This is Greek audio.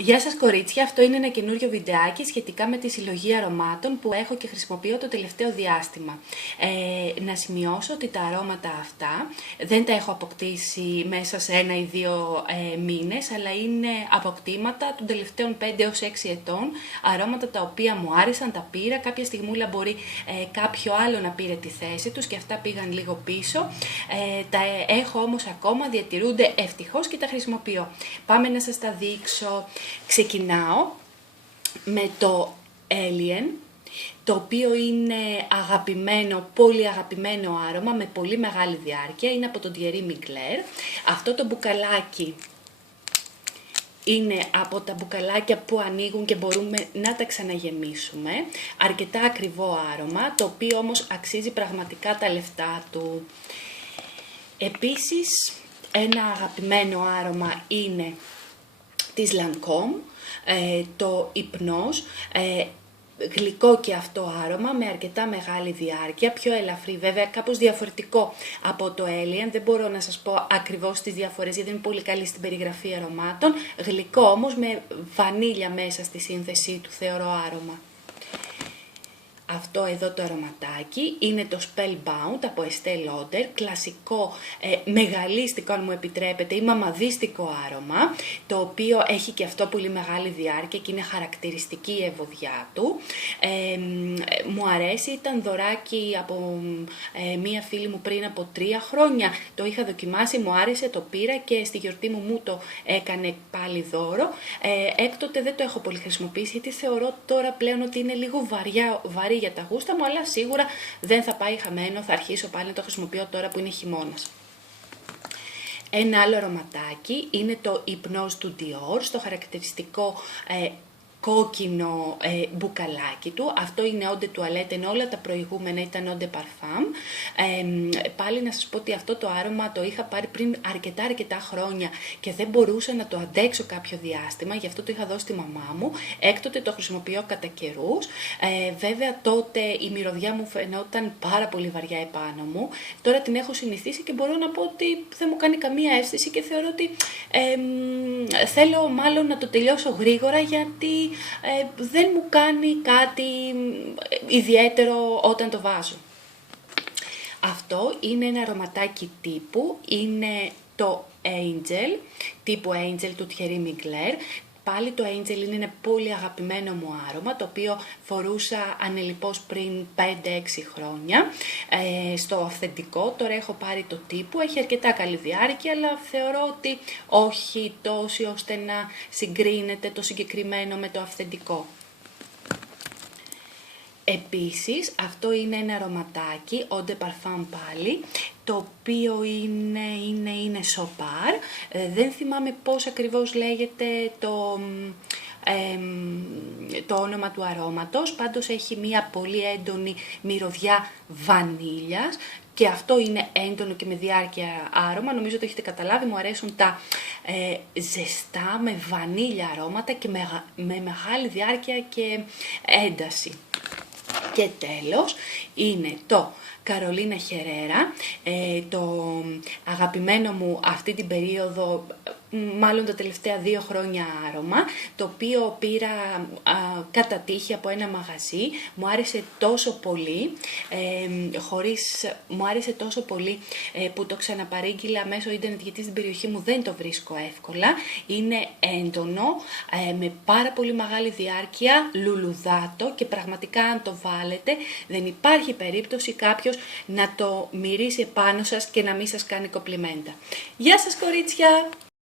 Γεια σας κορίτσια, αυτό είναι ένα καινούριο βιντεάκι σχετικά με τη συλλογή αρωμάτων που έχω και χρησιμοποιώ το τελευταίο διάστημα. Να σημειώσω ότι τα αρώματα αυτά δεν τα έχω αποκτήσει μέσα σε 1 ή 2 μήνες, αλλά είναι αποκτήματα των τελευταίων 5 έως 6 ετών, αρώματα τα οποία μου άρεσαν, τα πήρα, κάποια στιγμούλα μπορεί κάποιο άλλο να πήρε τη θέση τους και αυτά πήγαν λίγο πίσω. Τα έχω όμως ακόμα, διατηρούνται ευτυχώς και τα χρησιμοποιώ. Πάμε να σας τα δείξω. Ξεκινάω με το Alien, το οποίο είναι αγαπημένο, πολύ αγαπημένο άρωμα με πολύ μεγάλη διάρκεια, είναι από τον Thierry Mugler. Αυτό το μπουκαλάκι είναι από τα μπουκαλάκια που ανοίγουν και μπορούμε να τα ξαναγεμίσουμε. Αρκετά ακριβό άρωμα, το οποίο όμως αξίζει πραγματικά τα λεφτά του. Επίσης, ένα αγαπημένο άρωμα είναι της Lancôme, το Hypnose, γλυκό και αυτό άρωμα με αρκετά μεγάλη διάρκεια, πιο ελαφρύ βέβαια, κάπως διαφορετικό από το Alien, δεν μπορώ να σας πω ακριβώς τις διαφορές γιατί είναι πολύ καλή στην περιγραφή αρωμάτων, γλυκό όμως με βανίλια μέσα στη σύνθεσή του, θεωρώ άρωμα. Αυτό εδώ το αρωματάκι είναι το Spellbound από Estée Lauder, κλασικό, μεγαλίστικο αν μου επιτρέπετε ή μαμαδίστικο άρωμα, το οποίο έχει και αυτό πολύ μεγάλη διάρκεια και είναι χαρακτηριστική η ευωδιά του. Μου αρέσει, ήταν δωράκι από μία φίλη μου πριν από 3 χρόνια, το είχα δοκιμάσει, μου άρεσε, το πήρα και στη γιορτή μου το έκανε πάλι δώρο. Έκτοτε δεν το έχω πολύ χρησιμοποιήσει γιατί θεωρώ τώρα πλέον ότι είναι λίγο βαρύ για τα γούστα μου, αλλά σίγουρα δεν θα πάει χαμένο, θα αρχίσω πάλι να το χρησιμοποιώ τώρα που είναι χειμώνας. Ένα άλλο αρωματάκι είναι το Hypnose του Dior, στο χαρακτηριστικό κόκκινο μπουκαλάκι του. Αυτό είναι eau de toilette, ενώ όλα τα προηγούμενα ήταν eau de parfum. Πάλι να σας πω ότι αυτό το άρωμα το είχα πάρει πριν αρκετά χρόνια και δεν μπορούσα να το αντέξω κάποιο διάστημα, γι' αυτό το είχα δώσει στη μαμά μου. Έκτοτε το χρησιμοποιώ κατά καιρούς. Βέβαια τότε η μυρωδιά μου φαινόταν πάρα πολύ βαριά επάνω μου. Τώρα την έχω συνηθίσει και μπορώ να πω ότι δεν μου κάνει καμία αίσθηση και θεωρώ ότι θέλω μάλλον να το τελειώσω γρήγορα, γιατί δεν μου κάνει κάτι ιδιαίτερο όταν το βάζω. Αυτό είναι ένα αρωματάκι τύπου, είναι το Angel, τύπου Angel του Thierry Mugler. Πάλι το Angel είναι ένα πολύ αγαπημένο μου άρωμα, το οποίο φορούσα ανελιπώς πριν 5-6 χρόνια στο αυθεντικό. Τώρα έχω πάρει το τύπου, έχει αρκετά καλή διάρκεια, αλλά θεωρώ ότι όχι τόση ώστε να συγκρίνεται το συγκεκριμένο με το αυθεντικό. Επίσης, αυτό είναι ένα αρωματάκι, eau de parfum πάλι, το οποίο είναι Sopar. Δεν θυμάμαι πώς ακριβώς λέγεται το όνομα του αρώματος, πάντως έχει μια πολύ έντονη μυρωδιά βανίλιας και αυτό είναι έντονο και με διάρκεια άρωμα, νομίζω το έχετε καταλάβει, μου αρέσουν τα ζεστά με βανίλια αρώματα και με μεγάλη διάρκεια και ένταση. Και τέλος είναι το Carolina Herrera, το αγαπημένο μου αυτή την περίοδο, μάλλον τα τελευταία 2 χρόνια άρωμα, το οποίο πήρα κατά τύχη από ένα μαγαζί, μου άρεσε τόσο πολύ, μου άρεσε τόσο πολύ που το ξαναπαρήγγειλα μέσω ίντερνετ, γιατί στην περιοχή μου δεν το βρίσκω εύκολα, είναι έντονο, με πάρα πολύ μεγάλη διάρκεια, λουλουδάτο και πραγματικά αν το βάλετε δεν υπάρχει περίπτωση κάποιος να το μυρίσει επάνω σας και να μην σας κάνει κομπλιμέντα. Γεια σας κορίτσια!